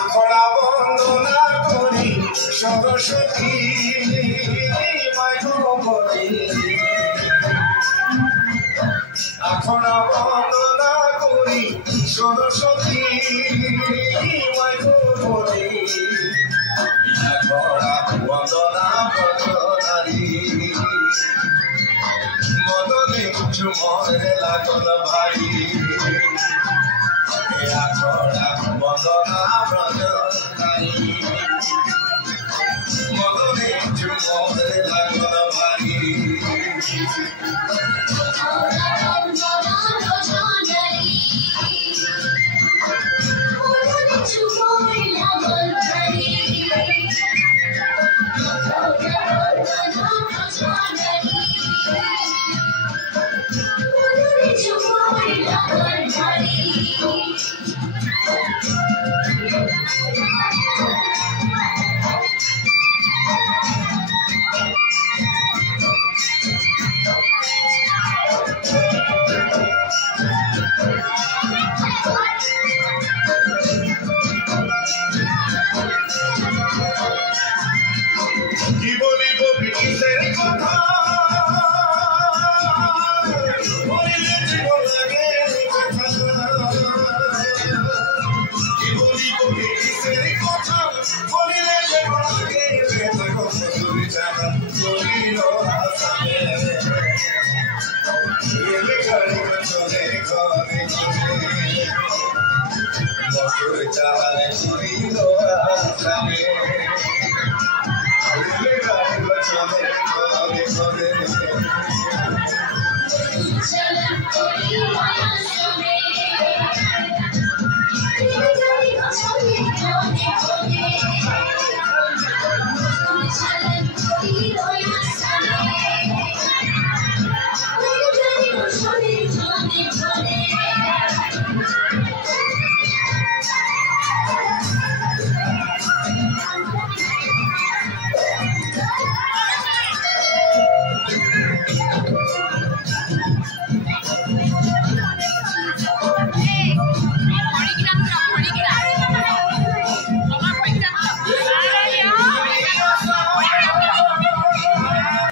আখড়া বন্দনা করি সরস্বতী মাইগোপতি আখড়া বন্দনা করি সরস্বতী মাইগোপতি আখড়া বন্দনা ব্রজনারী মদনে ঝুমরে লাগল ভাই আখড়া বন্দনা ব্রজনারী মদনে ঝুমরে লাগল ভাই কি বলিব ব্রিটিশের কথা বলিলে জীবন লাগে কথা কি বলিব ব্রিটিশের কথা বলিলে জীবন লাগে কথা চুরি জানা চলিল আসামে রেলে গাড়ি চলে ঘরে ঘরে বছর চালালে চলিল আসামে Challenge,